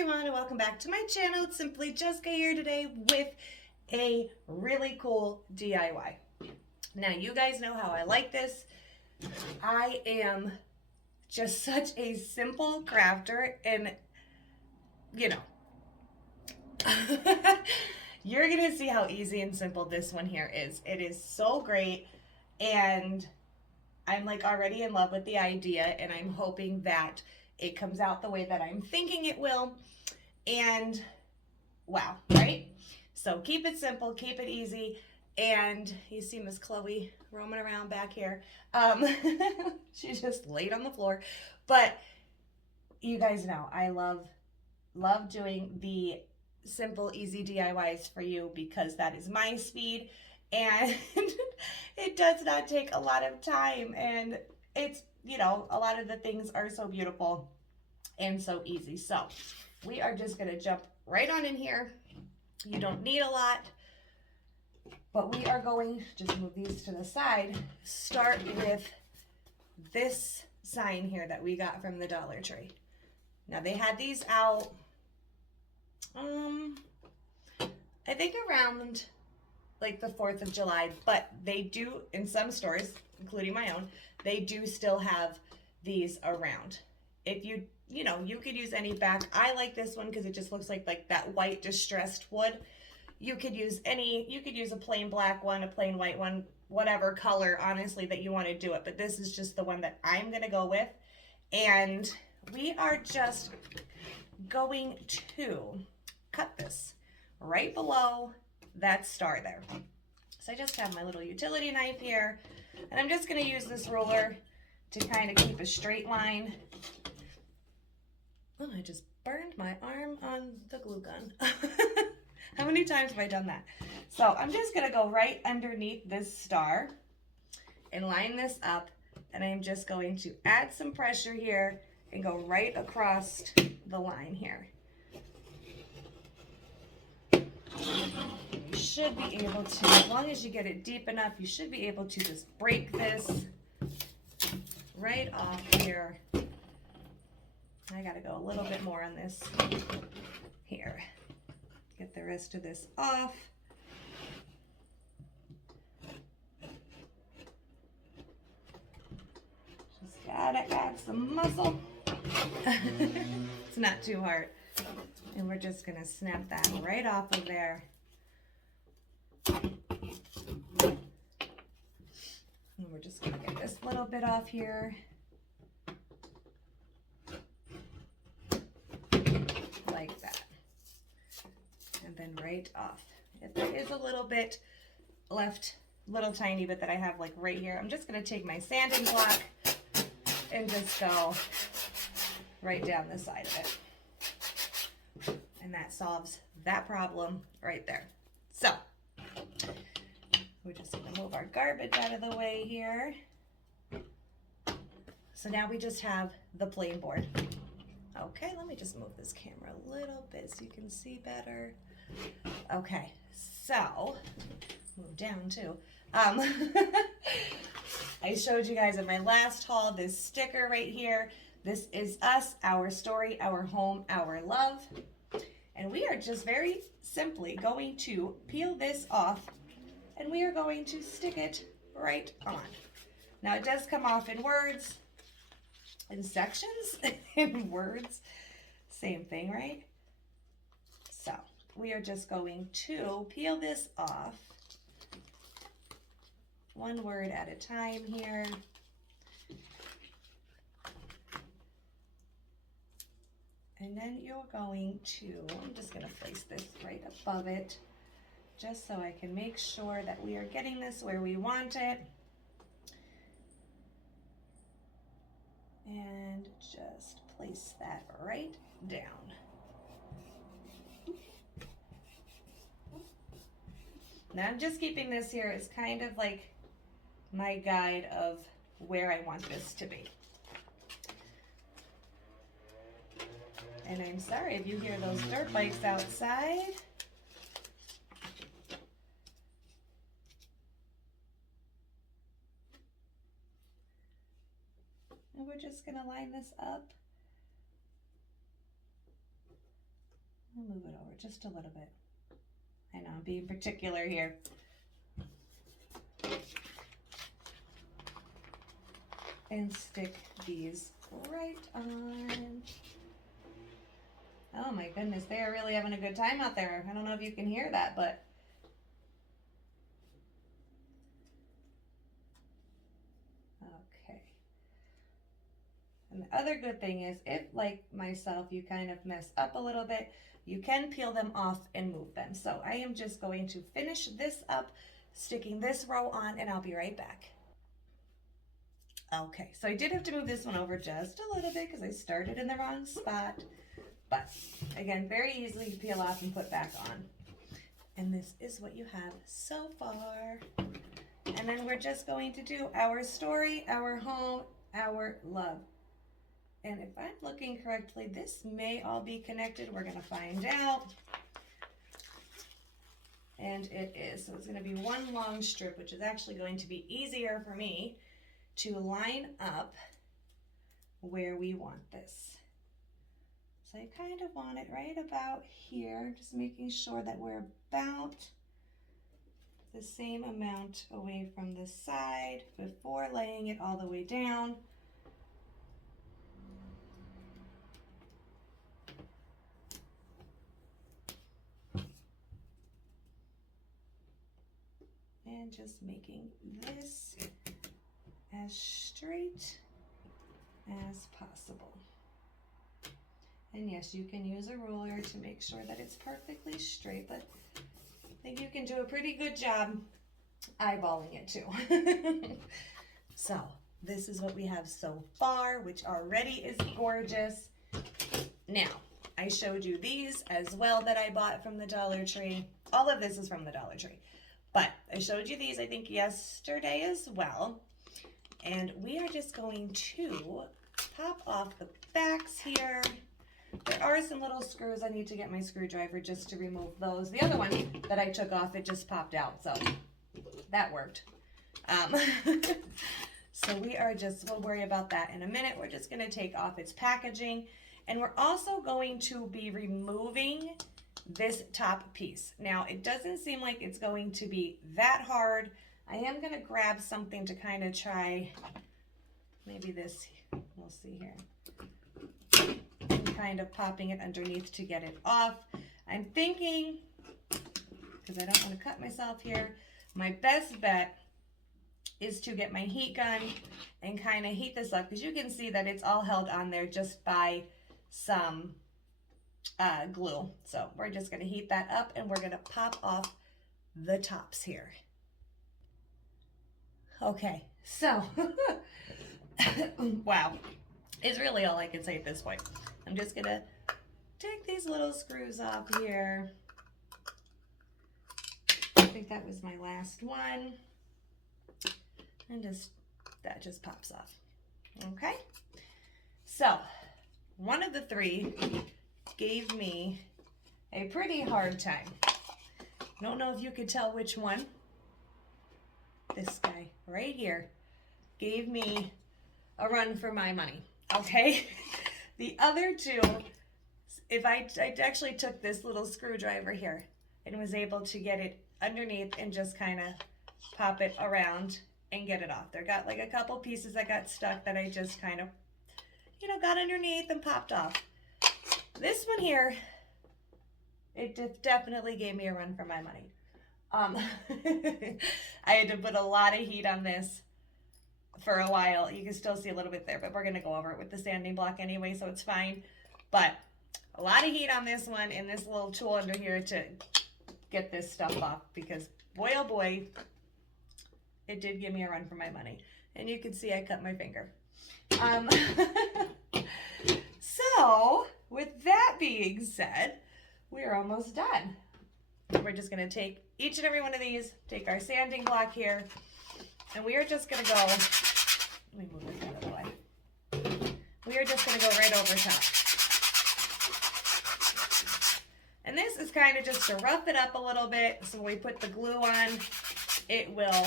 everyone, and welcome back to my channel. It's Simply Jessica here today with a really cool DIY. Now, you guys know how I like this. I am just such a simple crafter, and you know, you're gonna see how easy and simple this one here is. It is so great, and I'm like already in love with the idea, and I'm hoping that it comes out the way that I'm thinking it will. And wow, right? So keep it simple, keep it easy. And you see Miss Chloe roaming around back here. She just laid on the floor. But you guys know I love doing the simple, easy DIYs for you because that is my speed, and it does not take a lot of time, and it's, a lot of the things are so beautiful and so easy. So we are just going to jump right on in here. You don't need a lot, but we are going to just move these to the side. Start with this sign here that we got from the Dollar Tree. Now they had these out, I think around like the 4th of July, but they do, in some stores, including my own, they do still have these around. If you could use any back. I like this one because it just looks like that white distressed wood. You could use a plain black one, a plain white one, whatever color, honestly, that you want to do it. But this is just the one that I'm going to go with. And we are just going to cut this right below that star there. So I just have my little utility knife here, and I'm just going to use this ruler to kind of keep a straight line. Oh, I just burned my arm on the glue gun. How many times have I done that? So I'm just going to go right underneath this star and line this up, and I'm just going to add some pressure here and go right across the line here. You should be able to, as long as you get it deep enough, you should be able to just break this right off here. I gotta go a little bit more on this here. Get the rest of this off. Just gotta add some muscle. It's not too hard. And we're just gonna snap that right off of there. And we're just gonna get this little bit off here. Like that. And then right off. If there is a little bit left, little tiny bit that I have like right here, I'm just gonna take my sanding block and just go right down the side of it. And that solves that problem right there. So we're just gonna move our garbage out of the way here. So now we just have the plain board. Okay, let me just move this camera a little bit so you can see better. Okay, so move down too. I showed you guys in my last haul this sticker right here. This is us, our story, our home, our love. And we are just very simply going to peel this off, and we are going to stick it right on. Now it does come off in words, in sections, in words, same thing, right? So we are just going to peel this off one word at a time here. And then you're going to, I'm just going to place this right above it just so I can make sure that we are getting this where we want it. And just place that right down. Now I'm just keeping this here as kind of like my guide of where I want this to be. And I'm sorry if you hear those dirt bikes outside. And we're just going to line this up I'll move it over just a little bit. I know, I'm being particular here. And stick these right on. Oh my goodness, they are really having a good time out there. I don't know if you can hear that, but okay. And the other good thing is, if like myself, you kind of mess up a little bit, you can peel them off and move them. So I am just going to finish this up, sticking this row on, and I'll be right back. Okay, so I did have to move this one over just a little bit because I started in the wrong spot. But again, very easily to peel off and put back on. And this is what you have so far. And then we're just going to do our story, our home, our love. And if I'm looking correctly, this may all be connected. We're gonna find out. And it is, so it's gonna be one long strip, which is actually going to be easier for me to line up where we want this. So I kind of want it right about here, just making sure that we're about the same amount away from the side before laying it all the way down. And just making this as straight as possible. And yes, you can use a ruler to make sure that it's perfectly straight, but I think you can do a pretty good job eyeballing it too. So this is what we have so far, which already is gorgeous. Now, I showed you these as well that I bought from the Dollar Tree. All of this is from the Dollar Tree, but I showed you these, I think, yesterday as well. And we are just going to pop off the backs here. There are some little screws. I need to get my screwdriver just to remove those. The other one that I took off, it just popped out, so that worked. So we are just, we'll worry about that in a minute. We're just gonna take off its packaging, and we're also going to be removing this top piece. Now, it doesn't seem like it's going to be that hard. I am gonna grab something to kind of try, maybe this, we'll see here. And kind of popping it underneath to get it off. I'm thinking, because I don't want to cut myself here, my best bet is to get my heat gun and kind of heat this up, because you can see that it's all held on there just by some glue. So we're just going to heat that up, and we're going to pop off the tops here. Okay, so wow, is really all I can say at this point. I'm just gonna take these little screws off here. I think that was my last one. And that just pops off. Okay, so one of the three gave me a pretty hard time. Don't know if you could tell which one. This guy right here gave me a run for my money, okay? The other two, if I actually took this little screwdriver here and was able to get it underneath and just kind of pop it around and get it off. There got like a couple pieces that got stuck that I just kind of, you know, got underneath and popped off. This one here, it definitely gave me a run for my money. I had to put a lot of heat on this for a while. You can still see a little bit there, but we're gonna go over it with the sanding block anyway, so it's fine. But a lot of heat on this one and this little tool under here to get this stuff off, because boy oh boy, it did give me a run for my money. And you can see I cut my finger. So with that being said, we're almost done. We're just gonna take each and every one of these, take our sanding block here, and we are just gonna go, let me move this out of the way. We are just gonna go right over top. And this is kind of just to rough it up a little bit, so when we put the glue on, it will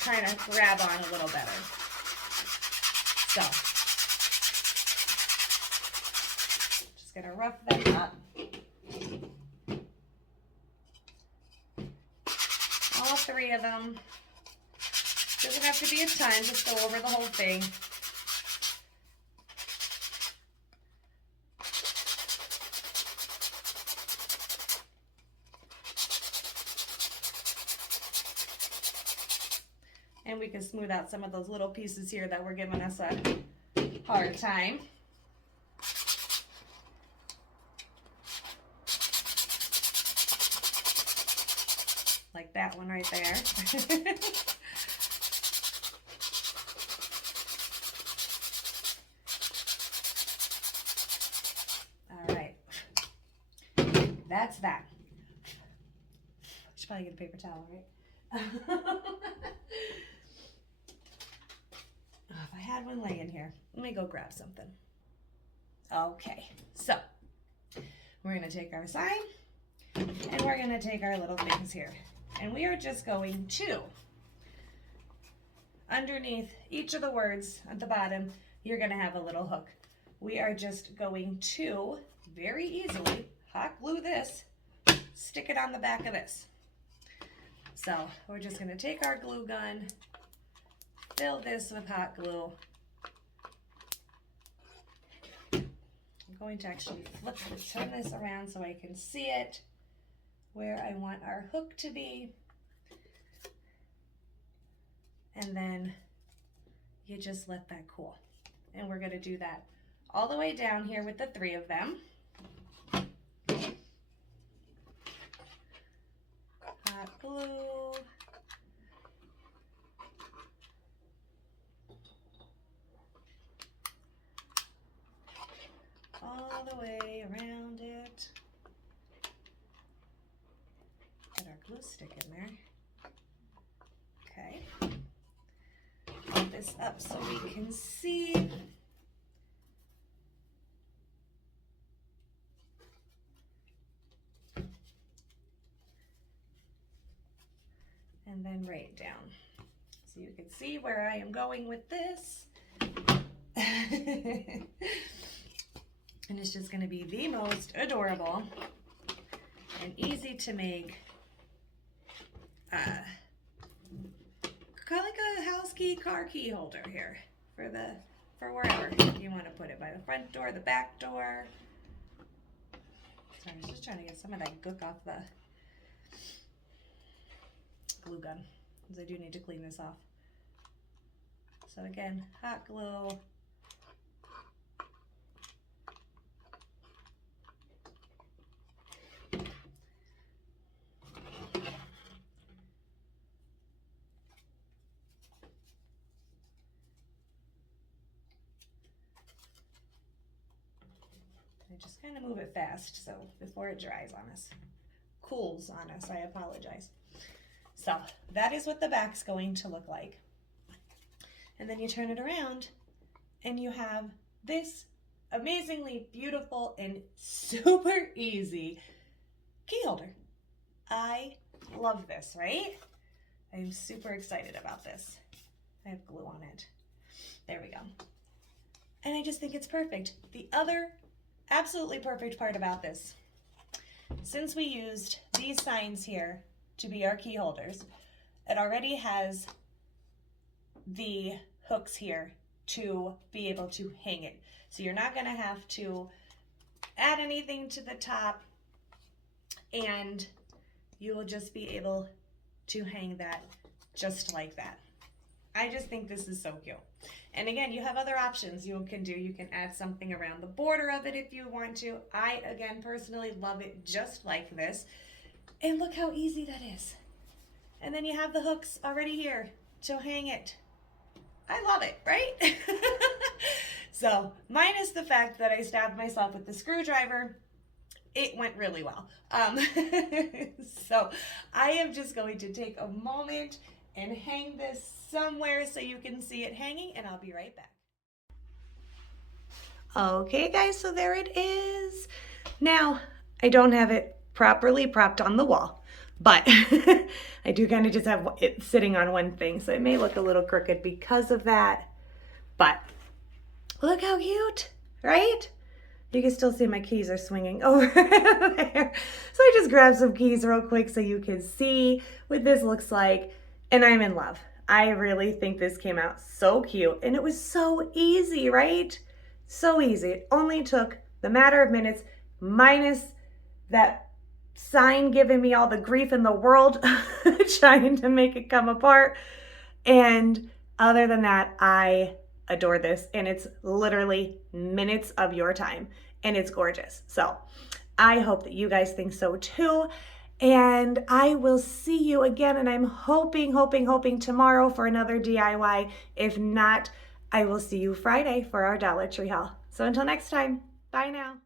kind of grab on a little better. So, just gonna rough them up. All 3 of them. Doesn't have to be a ton, just go over the whole thing. And we can smooth out some of those little pieces here that were giving us a hard time. Like that one right there. All right. That's that. Should probably get a paper towel, right? If I had one laying here, let me go grab something. Okay, so we're gonna take our sign and we're gonna take our little things here. And we are just going to, underneath each of the words at the bottom, you're gonna have a little hook. We are just going to, very easily, hot glue this, stick it on the back of this. So we're just gonna take our glue gun, fill this with hot glue. I'm going to actually turn this around so I can see it where I want our hook to be. And then you just let that cool. And we're gonna do that all the way down here with the 3 of them. Hot glue. All the way around it. Get our glue stick in there. Okay. Put this up so we can see. And then right down. So you can see where I am going with this. And it's just gonna be the most adorable and easy to make, like a house key, car key holder here for wherever you want to put it, by the front door, the back door. Sorry, I was just trying to get some of that gook off the glue gun, because I do need to clean this off. So again, hot glue. I just kind of move it fast, so before it dries on us, cools on us, I apologize. So that is what the back's going to look like. And then you turn it around and you have this amazingly beautiful and super easy key holder. I love this, right? I'm super excited about this. I have glue on it. There we go. And I just think it's perfect. The other absolutely perfect part about this, since we used these signs here to be our key holders, it already has the hooks here to be able to hang it. So you're not gonna have to add anything to the top, and you will just be able to hang that just like that. I just think this is so cute. And again, you have other options you can do. You can add something around the border of it if you want to. I, again, personally love it just like this. And look how easy that is. And then you have the hooks already here to hang it. I love it, right? So, minus the fact that I stabbed myself with the screwdriver, it went really well. So, I am just going to take a moment and hang this somewhere so you can see it hanging, and I'll be right back. Okay guys, so there it is. Now, I don't have it properly propped on the wall, but I do kind of just have it sitting on one thing, so it may look a little crooked because of that, but look how cute, right? You can still see my keys are swinging over there. So I just grabbed some keys real quick so you can see what this looks like. And I'm in love. I really think this came out so cute. And it was so easy, right? So easy. It only took the matter of minutes, minus that sign giving me all the grief in the world, trying to make it come apart. And other than that, I adore this, and it's literally minutes of your time, and it's gorgeous. So I hope that you guys think so too, and I will see you again, and I'm hoping tomorrow for another DIY. If not, I will see you Friday for our Dollar Tree haul. So until next time, bye now.